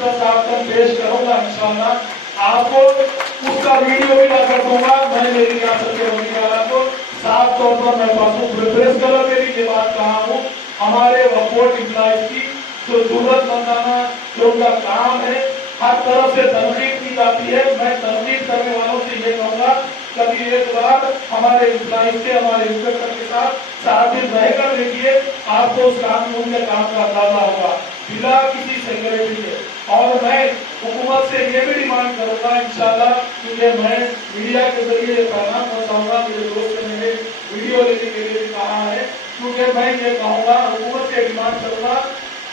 Commissioner साहब तक पेश करूंगा इंशाअल्लाह। आपको उसका वीडियो भी ला कर दूंगा। मैंने मेरी रियासत के वज़ीर-ए-आला को साफ तौर पर मैं प्रेस कलर में भी ये बात कहा हूँ, हमारे वक्फ बोर्ड एम्प्लॉइज की जो जरूरतमंदाना जो उनका काम है हर तरफ से तनकीद की जाती है। मैं तनकीद करने वालों से ये कहूँगा, कभी एक बार हमारे एम्प्लॉइज से, हमारे इंस्पेक्टर के साथ 7 दिन रहकर देखिए, आपको उस कानून के काम का अंदाजा होगा बिना किसी सिक्योरिटी के। और मैं हुकूमत से ये भी डिमांड करूंगा इंशाअल्लाह, क्योंकि मैं मीडिया के जरिए पैगाम पहुंचाऊंगा, मेरे दोस्त ने मेरे वीडियो लेने के लिए भी कहा है, क्योंकि मैं ये कहूँगा, हुकूमत से डिमांड करूंगा,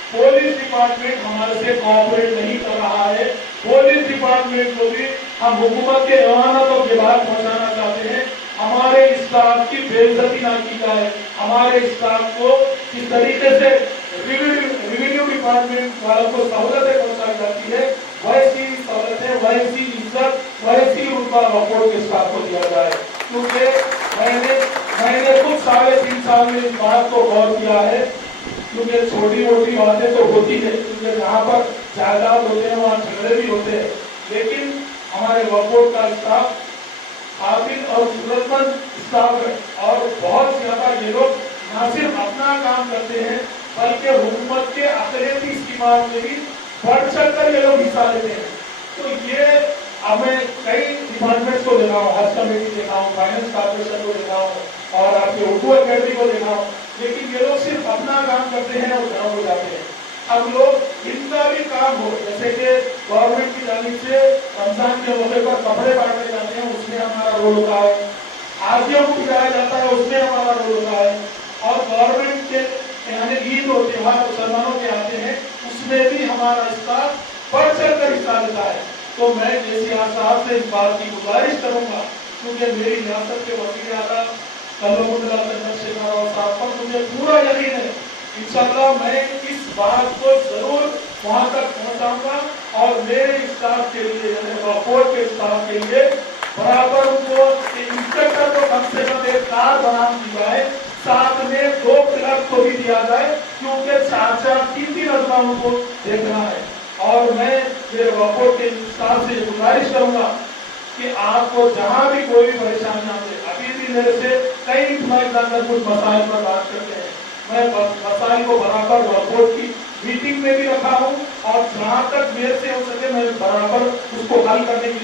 पुलिस डिपार्टमेंट हमारे से कोऑपरेट नहीं कर रहा है। पुलिस डिपार्टमेंट को भी हम हुकूमत के अमानतों की बात पहुंचाना चाहते हैं, हमारे स्टाफ की बेइज्जती ना की जाए, हमारे स्टाफ को किस तरीके से रेवेन्यू डिपार्टमेंट वालों को सहूलतें पहुंचाई जाती है, वैसी सहूलतें, वैसी इज्जत, वैसी उनका वक़्फ़ के स्टाफ को दिया जाए। क्योंकि मैंने कुछ 3.5 साल में इस बात को गौर किया है, क्योंकि छोटी मोटी बातें तो होती है, क्योंकि जहाँ पर जायदाद होते हैं वहाँ झगड़े भी होते हैं, लेकिन हमारे वक्फ बोर्ड का स्टाफ काबिल और जरूरतमंद स्टाफ है, और बहुत ज्यादा ये लोग न सिर्फ अपना काम करते हैं बल्कि हुकूमत के अक़लियती स्कीमात में भी बढ़ चढ़ कर ये लोग हिस्सा लेते हैं। तो ये अब मैं कई डिपार्टमेंट्स को देखा हूँ, हज कमेटी देखा हूँ, फाइनेंस कॉर्पोरेशन को देखा हूँ और आपके उर्दू अकेडमी को देखा हूँ, लेकिन ये लोग सिर्फ अपना काम करते हैं और घरों को जाते हैं। अब लोग इनका भी काम हो, जैसे कि गवर्नमेंट की जानिब से रमजान के मौके पर कपड़े बांटे जाते हैं, उसमें हमारा रोल होता है, हाजियों को खिलाया जाता है, उसमें हमारा रोल होता है, और गवर्नमेंट के यानी ईद और त्योहार मुसलमानों के आते हैं, उसमें भी हमारा स्टाफ बढ़ चढ़ कर हिस्सा लेता है। तो मैं JCR साहब से इस बात की गुजारिश करूंगा, क्योंकि मेरी रियासत के वज़ीर-ए-आला साहब पर मुझे पूरा यकीन है, इंशाअल्लाह मैं इस बात को जरूर वहां तक पहुंचाऊंगा, और मेरे स्टाफ के लिए, वक्फ बोर्ड के स्टाफ के लिए बराबर उनको इंस्पेक्टर को कम से कम एक कार बनाम दी जाए, साथ में 2 क्लर्क को भी दिया जाए, क्योंकि 4-4, 3-3 अजमाओं को देखना है। और मैं मेरे वक्फ बोर्ड के स्टाफ से गुजारिश करूंगा कि आपको जहां भी कोई भी परेशानी आते, अभी भी मेरे से कई इम्प्लॉइज आकर कुछ मसाइल पर बात करते हैं, मैं मसाइल को बराबर वक्फ बोर्ड की मीटिंग में भी रखा हूं, और जहां तक मेरे से हो सके मैं बराबर उसको हल करने की